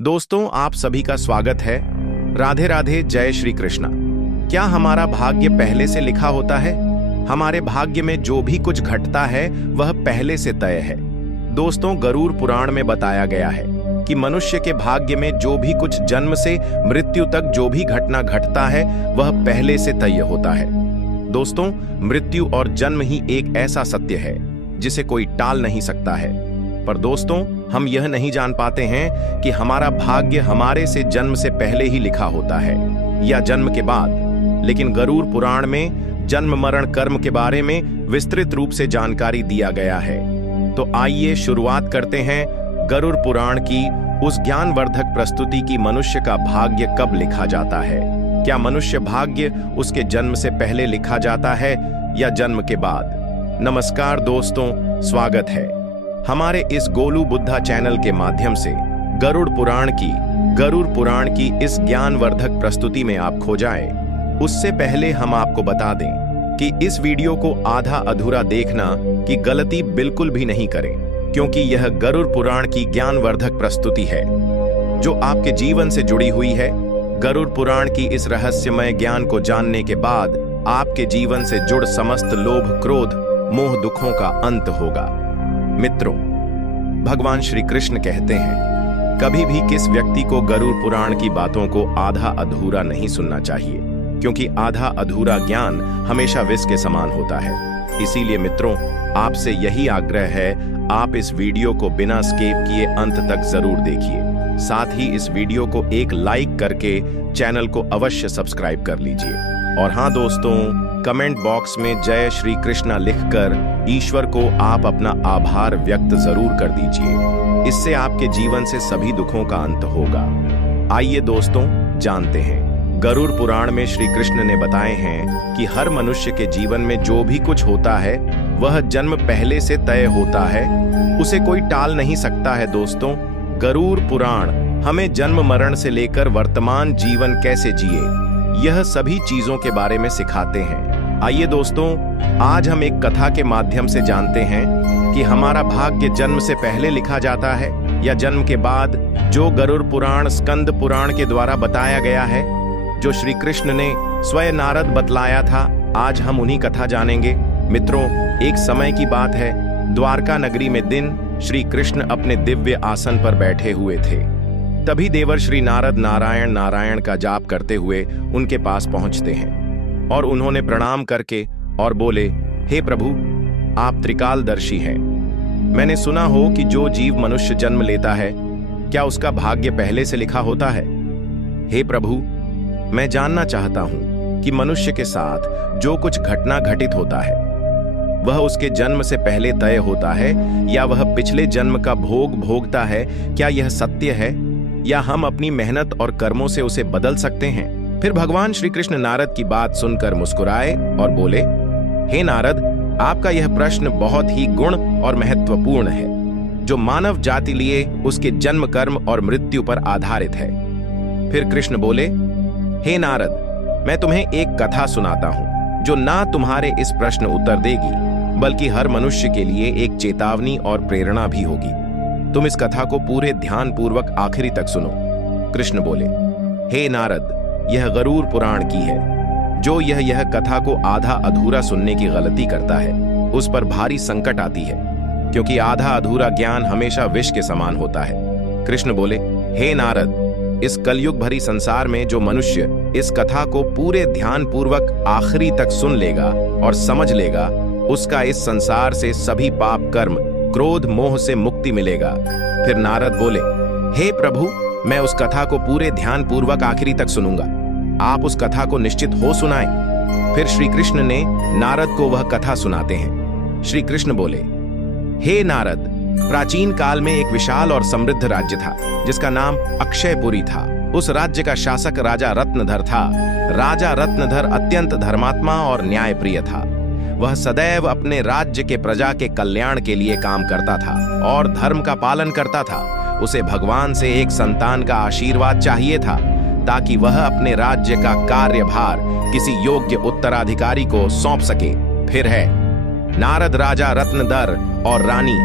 दोस्तों, आप सभी का स्वागत है। राधे राधे, जय श्री कृष्णा। क्या हमारा भाग्य पहले से लिखा होता है? हमारे भाग्य में जो भी कुछ घटता है वह पहले से तय है। दोस्तों, गरुड़ पुराण में बताया गया है कि मनुष्य के भाग्य में जो भी कुछ जन्म से मृत्यु तक जो भी घटना घटता है वह पहले से तय होता है। दोस्तों, मृत्यु और जन्म ही एक ऐसा सत्य है जिसे कोई टाल नहीं सकता है। पर दोस्तों, हम यह नहीं जान पाते हैं कि हमारा भाग्य हमारे से जन्म से पहले ही लिखा होता है या जन्म के बाद। लेकिन गरुड़ पुराण में जन्म मरण कर्म के बारे में विस्तृत रूप से जानकारी दिया गया है। तो आइए शुरुआत करते हैं गरुड़ पुराण की उस ज्ञानवर्धक प्रस्तुति की। मनुष्य का भाग्य कब लिखा जाता है? क्या मनुष्य भाग्य उसके जन्म से पहले लिखा जाता है या जन्म के बाद? नमस्कार दोस्तों, स्वागत है हमारे इस गोलू बुद्धा चैनल के माध्यम से गरुड़ पुराण की इस ज्ञानवर्धक प्रस्तुति में आप खो जाएं। उससे पहले हम आपको बता दें कि इस वीडियो को आधा अधूरा देखना की गलती बिल्कुल भी नहीं करें, क्योंकि यह गरुड़ पुराण की ज्ञानवर्धक प्रस्तुति है जो आपके जीवन से जुड़ी हुई है। गरुड़ पुराण की इस रहस्यमय ज्ञान को जानने के बाद आपके जीवन से जुड़ समस्त लोभ, क्रोध, मोह, दुखों का अंत होगा। मित्रों, भगवान श्री कृष्ण कहते हैं, कभी भी किस व्यक्ति को गरुड़ पुराण की बातों को आधा अधूरा नहीं सुनना चाहिए, क्योंकि आधा अधूरा ज्ञान हमेशा विष के समान होता है। इसीलिए मित्रों, आपसे यही आग्रह है, आप इस वीडियो को बिना स्किप किए अंत तक जरूर देखिए। साथ ही इस वीडियो को एक लाइक करके चैनल को अवश्य सब्सक्राइब कर लीजिए। और हाँ दोस्तों, कमेंट बॉक्स में जय श्री कृष्णा लिखकर ईश्वर को आप अपना आभार व्यक्त जरूर कर दीजिए। इससे आपके जीवन से सभी दुखों का अंत होगा। आइए दोस्तों, जानते हैं। गरुड़ पुराण में श्री कृष्ण ने बताए हैं कि हर मनुष्य के जीवन में जो भी कुछ होता है वह जन्म पहले से तय होता है, उसे कोई टाल नहीं सकता है। दोस्तों, गरुड़ पुराण हमें जन्म मरण से लेकर वर्तमान जीवन कैसे जिए, यह सभी चीजों के बारे में सिखाते हैं। आइए दोस्तों, आज हम एक कथा के माध्यम से जानते हैं कि हमारा भाग्य जन्म से पहले लिखा जाता है या जन्म के बाद, जो गरुड़ पुराण स्कंद पुराण के द्वारा बताया गया है, जो श्री कृष्ण ने स्वयं नारद बतलाया था। आज हम उन्हीं कथा जानेंगे। मित्रों, एक समय की बात है, द्वारका नगरी में दिन श्री कृष्ण अपने दिव्य आसन पर बैठे हुए थे। तभी देवर श्री नारद नारायण नारायण का जाप करते हुए उनके पास पहुंचते हैं और उन्होंने प्रणाम करके और बोले, हे प्रभु, आप त्रिकालदर्शी हैं। मैंने सुना हो कि जो जीव मनुष्य जन्म लेता है, क्या उसका भाग्य पहले से लिखा होता है? हे प्रभु, मैं जानना चाहता हूं कि मनुष्य के साथ जो कुछ घटना घटित होता है वह उसके जन्म से पहले तय होता है या वह पिछले जन्म का भोग भोगता है। क्या यह सत्य है या हम अपनी मेहनत और कर्मों से उसे बदल सकते हैं? फिर भगवान श्री कृष्ण नारद की बात सुनकर मुस्कुराए और बोले, हे नारद, आपका यह प्रश्न बहुत ही गुण और महत्वपूर्ण है, जो मानव जाति लिए उसके जन्म, कर्म और मृत्यु पर आधारित है। फिर कृष्ण बोले, हे नारद, मैं तुम्हें एक कथा सुनाता हूं जो ना तुम्हारे इस प्रश्न उत्तर देगी, बल्कि हर मनुष्य के लिए एक चेतावनी और प्रेरणा भी होगी। तुम इस कथा को पूरे ध्यान पूर्वक आखिरी तक सुनो। कृष्ण बोले, हे नारद, यह गरुड़ पुराण की है। जो यह कथा को आधा अधूरा सुनने की गलती करता है, उस पर भारी संकट आती है, क्योंकि आधा अधूरा ज्ञान हमेशा विष के समान होता है। कृष्ण बोले, हे नारद, इस कलयुग भरी संसार में जो मनुष्य इस कथा को पूरे ध्यान पूर्वक आखिरी तक सुन लेगा और समझ लेगा, उसका इस संसार से सभी पाप, कर्म, क्रोध, मोह से मुक्ति मिलेगा। फिर नारद बोले, हे प्रभु, मैं उस कथा को पूरे ध्यान पूर्वक आखिरी तक सुनूंगा। आप उस कथा को निश्चित हो सुनाएं। फिर श्री कृष्ण ने नारद को वह कथा सुनाते हैं। श्री कृष्ण बोले, हे नारद, प्राचीन काल में एक विशाल और समृद्ध राज्य था जिसका नाम अक्षयपुरी था। उस राज्य का शासक राजा रत्नधर था। राजा रत्नधर अत्यंत धर्मात्मा और न्यायप्रिय था। वह सदैव अपने राज्य के प्रजा के कल्याण के लिए काम करता था और धर्म का पालन करता था। उसे भगवान से एक संतान का आशीर्वाद चाहिए था, ताकि वह अपने राज्य का कार्यभार किसी योग्य उत्तराधिकारी को सौंप सके। फिर है, नारद राजा रत्नधर और रानी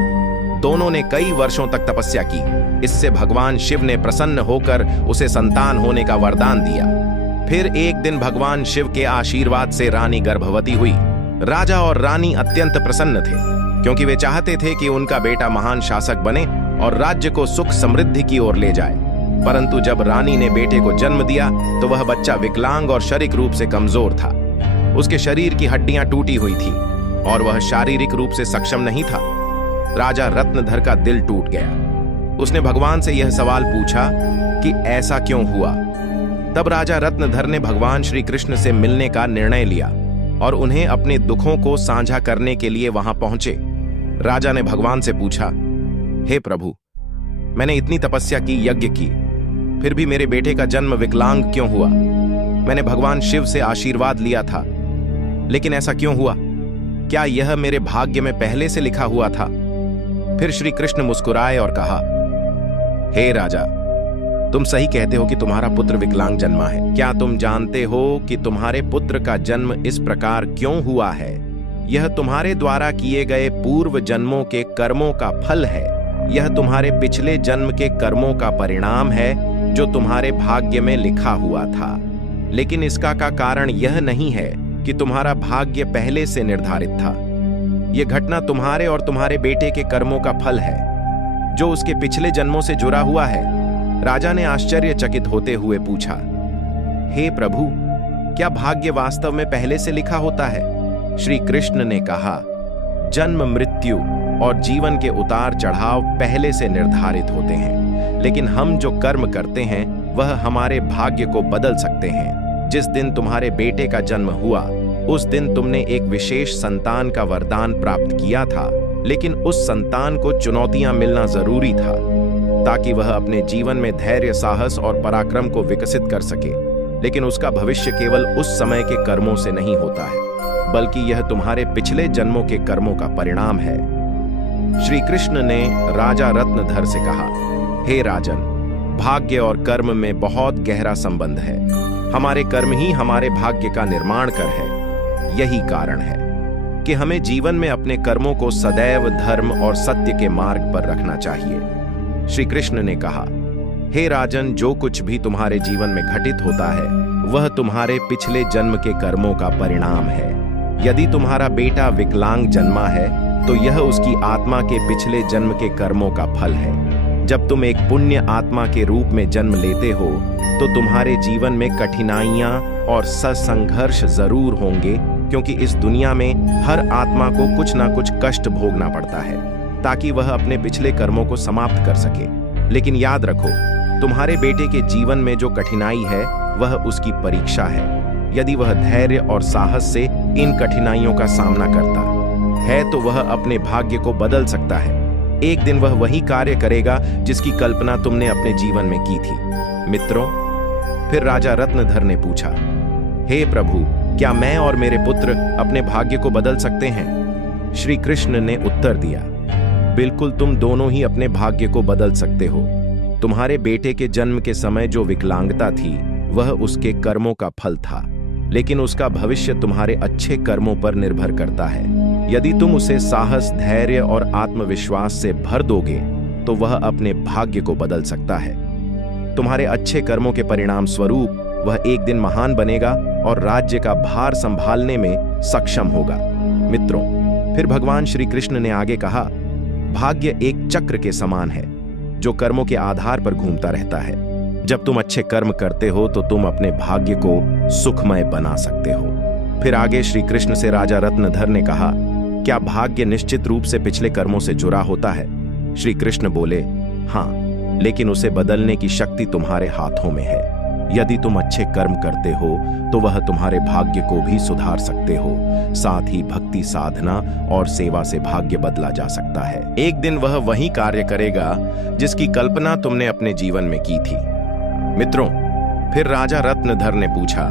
दोनों ने कई वर्षों तक तपस्या की इससे भगवान शिव ने प्रसन्न होकर उसे संतान होने का वरदान दिया। फिर एक दिन भगवान शिव के आशीर्वाद से रानी गर्भवती हुई। राजा और रानी अत्यंत प्रसन्न थे, क्योंकि वे चाहते थे कि उनका बेटा महान शासक बने और राज्य को सुख समृद्धि की ओर ले जाए। परंतु जब रानी ने बेटे को जन्म दिया तो वह बच्चा विकलांग और शारीरिक रूप से कमजोर था। उसके शरीर की हड्डियां टूटी हुई थी और वह शारीरिक रूप से सक्षम नहीं था। राजा रत्नधर का दिल टूट गया। उसने भगवान से यह सवाल पूछा कि ऐसा क्यों हुआ। तब राजा रत्नधर ने भगवान श्री कृष्ण से मिलने का निर्णय लिया और उन्हें अपने दुखों को साझा करने के लिए वहां पहुंचे। राजा ने भगवान से पूछा, हे प्रभु, मैंने इतनी तपस्या की, यज्ञ की, फिर भी मेरे बेटे का जन्म विकलांग क्यों हुआ? मैंने भगवान शिव से आशीर्वाद लिया था, लेकिन ऐसा क्यों हुआ? क्या यह मेरे भाग्य में पहले से लिखा हुआ था? फिर श्री कृष्ण मुस्कुराए और कहा, हे राजा, तुम सही कहते हो कि तुम्हारा पुत्र विकलांग जन्मा है। क्या तुम जानते हो कि तुम्हारे पुत्र का जन्म इस प्रकार क्यों हुआ है? यह तुम्हारे द्वारा किए गए पूर्व जन्मों के कर्मों का फल है। यह तुम्हारे पिछले जन्म के कर्मों का परिणाम है जो तुम्हारे भाग्य में लिखा हुआ था। लेकिन इसका का कारण यह नहीं है कि तुम्हारा भाग्य पहले से निर्धारित था। यह घटना तुम्हारे और तुम्हारे बेटे के कर्मों का फल है, जो उसके पिछले जन्मों से जुड़ा हुआ है। राजा ने आश्चर्यचकित होते हुए पूछा, हे प्रभु, क्या भाग्य वास्तव में पहले से लिखा होता है? श्री कृष्ण ने कहा, जन्म, मृत्यु और जीवन के उतार चढ़ाव पहले से निर्धारित होते हैं, लेकिन हम जो कर्म करते हैं वह हमारे भाग्य को बदल सकते हैं। जिस दिन तुम्हारे बेटे का जन्म हुआ, उस दिन तुमने एक विशेष संतान का वरदान प्राप्त किया था, लेकिन उस संतान को चुनौतियां मिलना जरूरी था ताकि वह अपने जीवन में धैर्य, साहस और पराक्रम को विकसित कर सके। लेकिन उसका भविष्य केवल उस समय के कर्मों से नहीं होता है, बल्कि यह तुम्हारे पिछले जन्मों के कर्मों का परिणाम है। श्री कृष्ण ने राजा रत्नधर से कहा, हे राजन, भाग्य और कर्म में बहुत गहरा संबंध है। हमारे कर्म ही हमारे भाग्य का निर्माण कर है। यही कारण है कि हमें जीवन में अपने कर्मों को सदैव धर्म और सत्य के मार्ग पर रखना चाहिए। श्री कृष्ण ने कहा, हे राजन, जो कुछ भी तुम्हारे जीवन में घटित होता है वह तुम्हारे पिछले जन्म के कर्मों का परिणाम है। यदि तुम्हारा बेटा विकलांग जन्मा है तो यह उसकी आत्मा के पिछले जन्म के कर्मों का फल है। जब तुम एक पुण्य आत्मा के रूप में जन्म लेते हो तो तुम्हारे जीवन में कठिनाइयां और संघर्ष जरूर होंगे, क्योंकि इस दुनिया में हर आत्मा को कुछ ना कुछ कष्ट भोगना पड़ता है ताकि वह अपने पिछले कर्मों को समाप्त कर सके। लेकिन याद रखो, तुम्हारे बेटे के जीवन में जो कठिनाई है वह उसकी परीक्षा है। यदि वह धैर्य और साहस से इन कठिनाइयों का सामना करता है तो वह अपने भाग्य को बदल सकता है। एक दिन वह वही कार्य करेगा जिसकी कल्पना तुमने अपने जीवन में की थी। मित्रों, फिर राजा रत्नधर ने पूछा, हे प्रभु, क्या मैं और मेरे पुत्र अपने भाग्य को बदल सकते हैं? श्री कृष्ण ने उत्तर दिया, बिल्कुल, तुम दोनों ही अपने भाग्य को बदल सकते हो। तुम्हारे बेटे के जन्म के समय जो विकलांगता थी वह उसके कर्मों का फल था, लेकिन उसका भविष्य तुम्हारे अच्छे कर्मों पर निर्भर करता है। यदि तुम उसे साहस, धैर्य और आत्मविश्वास से भर दोगे तो वह अपने भाग्य को बदल सकता है। तुम्हारे अच्छे कर्मों के परिणाम स्वरूप वह एक दिन महान बनेगा और राज्य का भार संभालने में सक्षम होगा। मित्रों, फिर भगवान श्री कृष्ण ने आगे कहा, भाग्य एक चक्र के समान है जो कर्मों के आधार पर घूमता रहता है। जब तुम अच्छे कर्म करते हो तो तुम अपने भाग्य को सुखमय बना सकते हो। फिर आगे श्री कृष्ण से राजा रत्नधर ने कहा, क्या भाग्य निश्चित रूप से पिछले कर्मों से जुड़ा होता है? श्री कृष्ण बोले, हाँ, लेकिन उसे बदलने की शक्ति तुम्हारे हाथों में है। यदि तुम अच्छे कर्म करते हो तो वह तुम्हारे भाग्य को भी सुधार सकते हो। साथ ही भक्ति, साधना और सेवा से भाग्य बदला जा सकता है। एक दिन वह वही कार्य करेगा जिसकी कल्पना तुमने अपने जीवन में की थी। मित्रों, फिर राजा रत्नधर ने पूछा,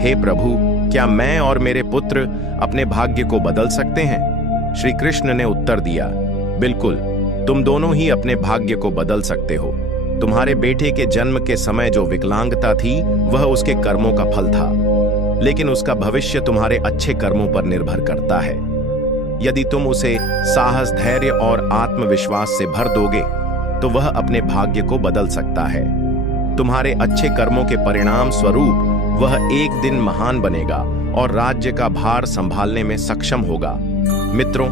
हे प्रभु, क्या मैं और मेरे पुत्र अपने भाग्य को बदल सकते हैं? श्री कृष्ण ने उत्तर दिया, बिल्कुल, तुम दोनों ही अपने भाग्य को बदल सकते हो। तुम्हारे बेटे के जन्म के समय जो विकलांगता थी वह उसके कर्मों का फल था, लेकिन उसका भविष्य तुम्हारे अच्छे कर्मों पर निर्भर करता है। यदि तुम उसे साहस, धैर्य और आत्मविश्वास से भर दोगे तो वह अपने भाग्य को बदल सकता है। तुम्हारे अच्छे कर्मों के परिणाम स्वरूप वह एक दिन महान बनेगा और राज्य का भार संभालने में सक्षम होगा। मित्रों,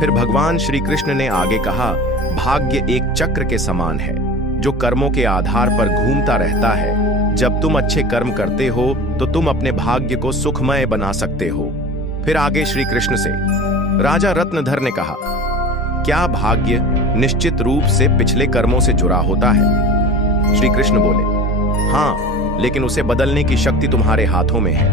फिर भगवान श्री कृष्ण ने आगे कहा, भाग्य एक चक्र के समान है जो कर्मों के आधार पर घूमता रहता है। जब तुम अच्छे कर्म करते हो तो तुम अपने भाग्य को सुखमय बना सकते हो। फिर आगे श्री कृष्ण से राजा रत्नधर ने कहा, क्या भाग्य निश्चित रूप से पिछले कर्मों से जुड़ा होता है? श्री कृष्ण बोले, हाँ, लेकिन उसे बदलने की शक्ति तुम्हारे हाथों में है।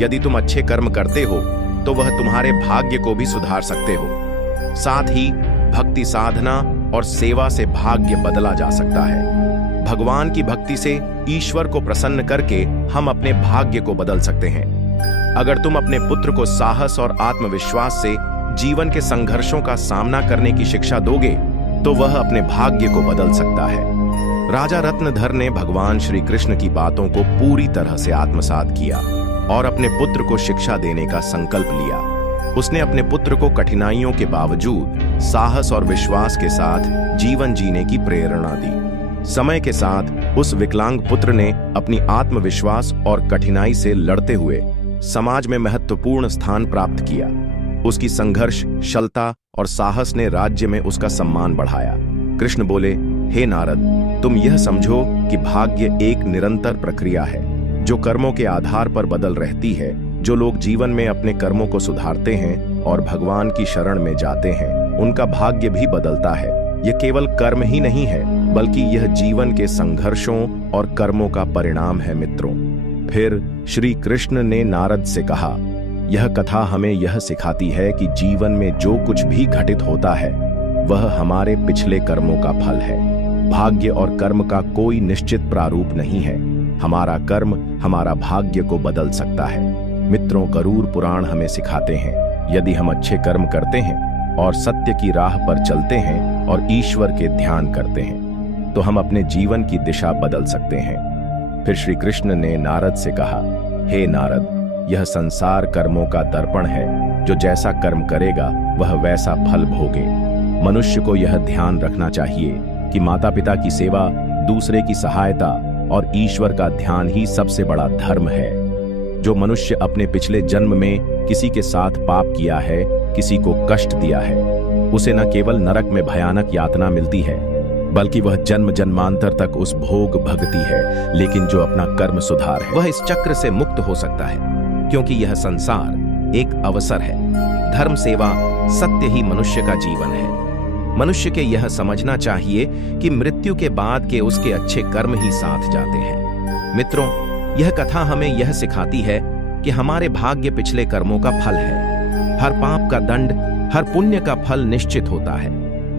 यदि तुम अच्छे कर्म करते हो तो वह तुम्हारे भाग्य को भी सुधार सकते हो। साथ ही भक्ति साधना और सेवा से भाग्य बदला जा सकता है। भगवान की भक्ति से ईश्वर को प्रसन्न करके हम अपने भाग्य को बदल सकते हैं। अगर तुम अपने पुत्र को साहस और आत्मविश्वास से जीवन के संघर्षों का सामना करने की शिक्षा दोगे तो वह अपने भाग्य को बदल सकता है। राजा रत्नधर ने भगवान श्री कृष्ण की बातों को पूरी तरह से आत्मसात किया और अपने पुत्र को शिक्षा देने का संकल्प लिया। उसने अपने पुत्र को कठिनाइयों के बावजूद साहस और विश्वास के साथ जीवन जीने की प्रेरणा दी। समय के साथ उस विकलांग पुत्र ने अपनी आत्मविश्वास और कठिनाई से लड़ते हुए समाज में महत्वपूर्ण स्थान प्राप्त किया। उसकी संघर्षशीलता और साहस ने राज्य में उसका सम्मान बढ़ाया। कृष्ण बोले, हे नारद, तुम यह समझो कि भाग्य एक निरंतर प्रक्रिया है जो कर्मों के आधार पर बदल रहती है। जो लोग जीवन में अपने कर्मों को सुधारते हैं और भगवान की शरण में जाते हैं, उनका भाग्य भी बदलता है। यह केवल कर्म ही नहीं है, बल्कि यह जीवन के संघर्षों और कर्मों का परिणाम है। मित्रों, फिर श्री कृष्ण ने नारद से कहा, यह कथा हमें यह सिखाती है कि जीवन में जो कुछ भी घटित होता है वह हमारे पिछले कर्मों का फल है। भाग्य और कर्म का कोई निश्चित प्रारूप नहीं है। हमारा कर्म हमारा भाग्य को बदल सकता है। मित्रों, गरुड़ पुराण हमें सिखाते हैं, यदि हम अच्छे कर्म करते हैं और सत्य की राह पर चलते हैं और ईश्वर के ध्यान करते हैं तो हम अपने जीवन की दिशा बदल सकते हैं। फिर श्री कृष्ण ने नारद से कहा, हे नारद, यह संसार कर्मों का दर्पण है। जो जैसा कर्म करेगा वह वैसा फल भोगे। मनुष्य को यह ध्यान रखना चाहिए कि माता पिता की सेवा, दूसरे की सहायता और ईश्वर का ध्यान ही सबसे बड़ा धर्म है। जो मनुष्य अपने पिछले जन्म में किसी के साथ पाप किया है, किसी को कष्ट दिया है, उसे न केवल नरक में भयानक यातना मिलती है, बल्कि वह जन्म जन्मांतर तक उस भोग भगती है। लेकिन जो अपना कर्म सुधार है वह इस चक्र से मुक्त हो सकता है, क्योंकि यह संसार एक अवसर है। धर्म, सेवा, सत्य ही मनुष्य का जीवन है। मनुष्य के यह समझना चाहिए कि मृत्यु के बाद के उसके अच्छे कर्म ही साथ जाते हैं। मित्रों, यह कथा हमें यह सिखाती है कि हमारे भाग्य पिछले कर्मों का फल है। हर पाप का दंड, हर पुण्य का फल निश्चित होता है।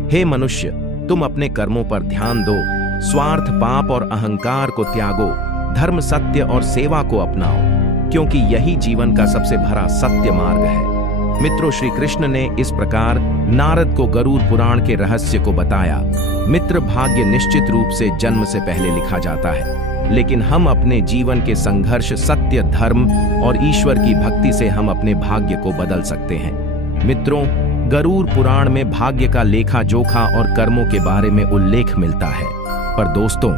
हे मनुष्य, तुम अपने कर्मों पर ध्यान दो, स्वार्थ, पाप और अहंकार को त्यागो, धर्म, सत्य और सेवा को अपनाओ, क्योंकि यही जीवन का सबसे भरा सत्य मार्ग है। मित्रों, श्री कृष्ण ने इस प्रकार नारद को गरुड़ पुराण के रहस्य को बताया। मित्र, भाग्य निश्चित रूप से जन्म से पहले लिखा जाता है, लेकिन हम अपने जीवन के संघर्ष, सत्य, धर्म और ईश्वर की भक्ति से हम अपने भाग्य को बदल सकते हैं। मित्रों, गरुड़ पुराण में भाग्य का लेखा जोखा और कर्मों के बारे में उल्लेख मिलता है। पर दोस्तों,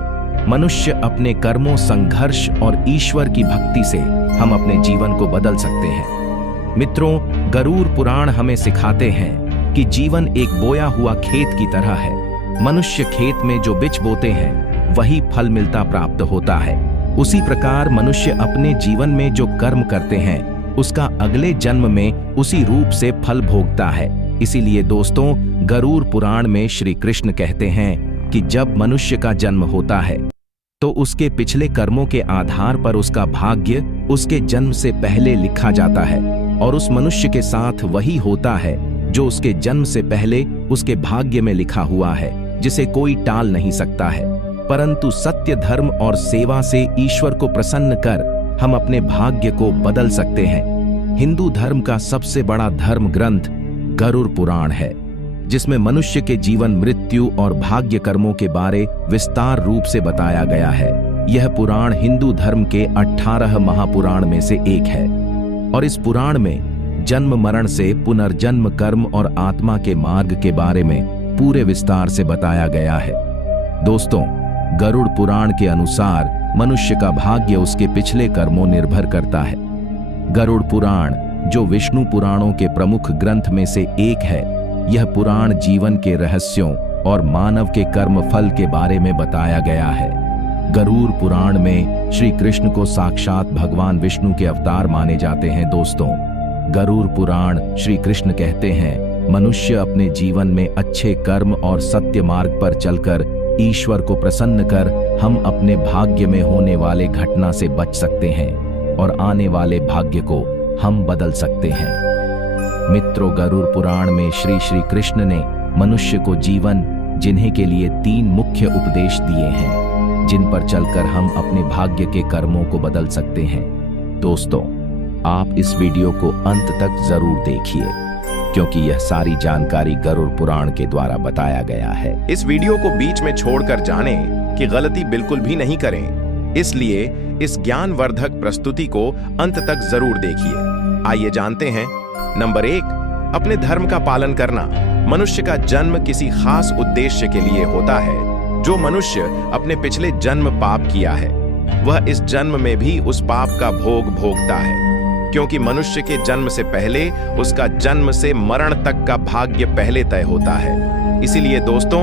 मनुष्य अपने कर्मों, संघर्ष और ईश्वर की भक्ति से हम अपने जीवन को बदल सकते हैं। मित्रों, गरुड़ पुराण हमें सिखाते हैं कि जीवन एक बोया हुआ खेत की तरह है। मनुष्य खेत में जो बीज बोते हैं वही फल मिलता प्राप्त होता है। उसी प्रकार मनुष्य अपने जीवन में जो कर्म करते हैं उसका अगले जन्म में उसी रूप से फल भोगता है। इसीलिए दोस्तों, गरुड़ पुराण में श्री कृष्ण कहते हैं कि जब मनुष्य का जन्म होता है तो उसके पिछले कर्मों के आधार पर उसका भाग्य उसके जन्म से पहले लिखा जाता है और उस मनुष्य के साथ वही होता है जो उसके जन्म से पहले उसके भाग्य में लिखा हुआ है, जिसे कोई टाल नहीं सकता है। परंतु सत्य, धर्म और सेवा से ईश्वर को प्रसन्न कर हम अपने भाग्य को बदल सकते हैं। हिंदू धर्म का सबसे बड़ा धर्म ग्रंथ गरुड़ पुराण है, जिसमें मनुष्य के जीवन, मृत्यु और भाग्य कर्मों के बारे विस्तार रूप से बताया गया है। यह पुराण हिंदू धर्म के 18 महापुराण में से एक है और इस पुराण में जन्म, मरण से पुनर्जन्म, कर्म और आत्मा के मार्ग के बारे में पूरे विस्तार से बताया गया है। दोस्तों, गरुड़ पुराण के अनुसार मनुष्य का भाग्य उसके पिछले कर्मों निर्भर करता है। गरुड़ पुराण, जो विष्णु पुराणों के प्रमुख ग्रंथ में से एक है, यह पुराण जीवन के रहस्यों और मानव के कर्म फल के बारे में बताया गया है। गरुड़ पुराण में श्री कृष्ण को साक्षात भगवान विष्णु के अवतार माने जाते हैं। दोस्तों, गरुड़ पुराण श्री कृष्ण कहते हैं, मनुष्य अपने जीवन में अच्छे कर्म और सत्य मार्ग पर चलकर ईश्वर को प्रसन्न कर हम अपने भाग्य में होने वाले घटना से बच सकते हैं और आने वाले भाग्य को हम बदल सकते हैं। मित्रों, गरुड़ पुराण में श्री कृष्ण ने मनुष्य को जीवन जिन्हें के लिए 3 मुख्य उपदेश दिए हैं, जिन पर चलकर हम अपने भाग्य के कर्मों को बदल सकते हैं। दोस्तों, आप इस वीडियो को अंत तक जरूर देखिए, क्योंकि यह सारी जानकारी गरुड़ पुराण के द्वारा बताया गया है। इस वीडियो को बीच में छोड़कर जाने की गलती बिल्कुल भी नहीं करें, इसलिए इस ज्ञानवर्धक प्रस्तुति को अंत तक जरूर देखिए। आइए जानते हैं। नंबर 1, अपने धर्म का पालन करना। मनुष्य का जन्म किसी खास उद्देश्य के लिए होता है। जो मनुष्य अपने पिछले जन्म पाप किया है, वह इस जन्म में भी उस पाप का भोग भोगता है, क्योंकि मनुष्य के जन्म से पहले उसका जन्म से मरण तक का भाग्य पहले तय होता है। इसीलिए दोस्तों,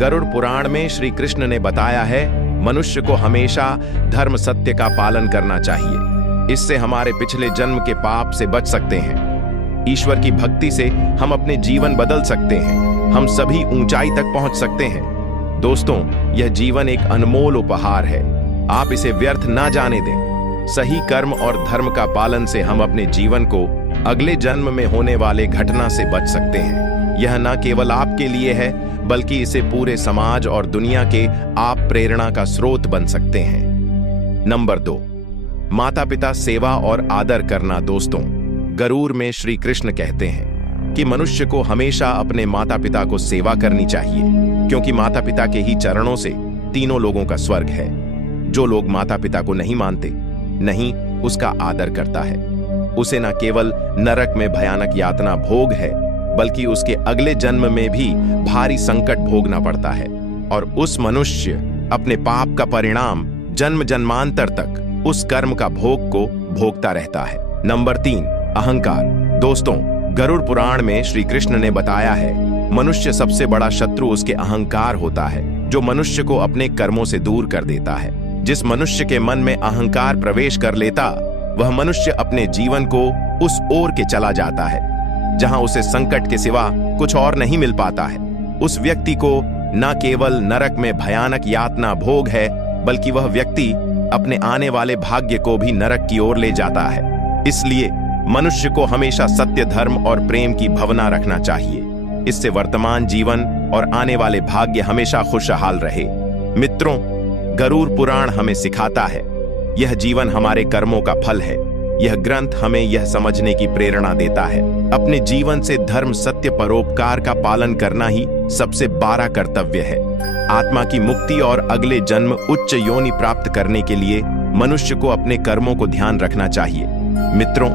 गरुड़ पुराण में श्री कृष्ण ने बताया है, मनुष्य को हमेशा धर्म सत्य का पालन करना चाहिए। इससे हमारे पिछले जन्म के पाप से बच सकते हैं। ईश्वर की भक्ति से हम अपने जीवन बदल सकते हैं। हम सभी ऊंचाई तक पहुंच सकते हैं। दोस्तों, यह जीवन एक अनमोल उपहार है। आप इसे व्यर्थ ना जाने दें। सही कर्म और धर्म का पालन से हम अपने जीवन को अगले जन्म में होने वाले घटना से बच सकते हैं। यह न केवल आपके लिए है, बल्कि इसे पूरे समाज और दुनिया के आप प्रेरणा का स्रोत बन सकते हैं। नंबर 2, माता पिता सेवा और आदर करना। दोस्तों, गरुड़ में श्री कृष्ण कहते हैं कि मनुष्य को हमेशा अपने माता पिता को सेवा करनी चाहिए, क्योंकि माता पिता के ही चरणों से तीनों लोगों का स्वर्ग है। जो लोग माता पिता को नहीं मानते, नहीं उसका आदर करता है, उसे न केवल नरक में भयानक यातना भोग है, बल्कि उसके अगले जन्म में भी भारी संकट भोगना पड़ता है। और उस मनुष्य अपने पाप का परिणाम जन्म जन्मांतर तक उस कर्म का भोग को भोगता रहता है। नंबर 3, अहंकार। दोस्तों, गरुड़ पुराण में श्री कृष्ण ने बताया है, मनुष्य सबसे बड़ा शत्रु उसके अहंकार होता है, जो मनुष्य को अपने कर्मों से दूर कर देता है। जिस मनुष्य के मन में अहंकार प्रवेश कर लेता, वह मनुष्य अपने जीवन को उस ओर के चला जाता है जहां उसे संकट के सिवा कुछ और नहीं मिल पाता है। उस व्यक्ति को न केवल नरक में भयानक यातना भोग है, बल्कि वह व्यक्ति अपने आने वाले भाग्य को भी नरक की ओर ले जाता है। इसलिए मनुष्य को हमेशा सत्य, धर्म और प्रेम की भावना रखना चाहिए। इससे वर्तमान जीवन और आने वाले भाग्य हमेशा खुशहाल रहे। मित्रों, गरुड़ पुराण हमें सिखाता है, यह जीवन हमारे कर्मों का फल है। यह ग्रंथ हमें यह समझने की प्रेरणा देता है, अपने जीवन से धर्म, सत्य, परोपकार का पालन करना ही सबसे बड़ा कर्तव्य है। आत्मा की मुक्ति और अगले जन्म उच्च योनि प्राप्त करने के लिए मनुष्य को अपने कर्मों को ध्यान रखना चाहिए। मित्रों,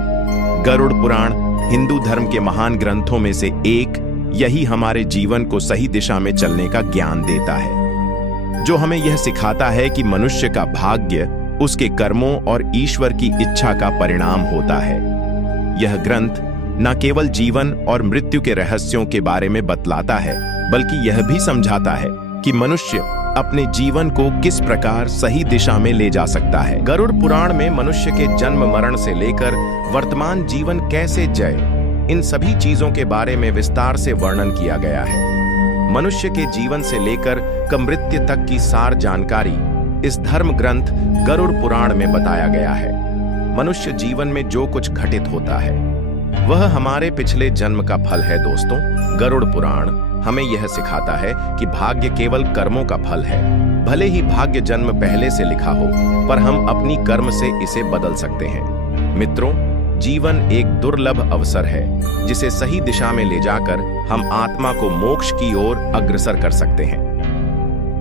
गरुड़ पुराण हिंदू धर्म के महान ग्रंथों में से एक, यही हमारे जीवन को सही दिशा में चलने का ज्ञान देता है, जो हमें यह सिखाता है कि मनुष्य का भाग्य उसके कर्मों और ईश्वर की इच्छा का परिणाम होता है। यह ग्रंथ न केवल जीवन और मृत्यु के रहस्यों के बारे में बतलाता है, बल्कि यह भी समझाता है कि मनुष्य अपने जीवन को किस प्रकार सही दिशा में ले जा सकता है। गरुड़ पुराण में मनुष्य के जन्म मरण से लेकर वर्तमान जीवन कैसे जय, इन सभी चीजों के बारे में विस्तार से वर्णन किया गया है। मनुष्य के जीवन से लेकर मृत्यु तक की सार जानकारी इस धर्म ग्रंथ गरुड़ पुराण में बताया गया है। मनुष्य जीवन में जो कुछ घटित होता है, वह हमारे पिछले जन्म का फल है। दोस्तों, गरुड़ पुराण हमें यह सिखाता है कि भाग्य केवल कर्मों का फल है। भले ही भाग्य जन्म पहले से लिखा हो, पर हम अपनी कर्म से इसे बदल सकते हैं। मित्रों, जीवन एक दुर्लभ अवसर है, जिसे सही दिशा में ले जाकर हम आत्मा को मोक्ष की ओर अग्रसर कर सकते हैं।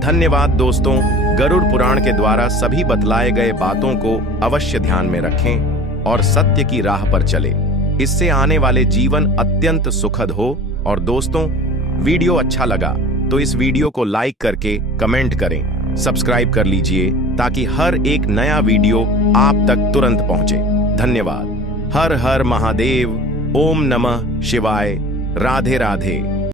धन्यवाद दोस्तों। गरुड़ पुराण के द्वारा सभी बतलाए गए बातों को अवश्य ध्यान में रखें और सत्य की राह पर चले। इससे आने वाले जीवन अत्यंत सुखद हो। और दोस्तों, वीडियो अच्छा लगा तो इस वीडियो को लाइक करके कमेंट करें, सब्सक्राइब कर लीजिए ताकि हर एक नया वीडियो आप तक तुरंत पहुंचे। धन्यवाद। हर हर महादेव। ओम नमः शिवाय। राधे राधे।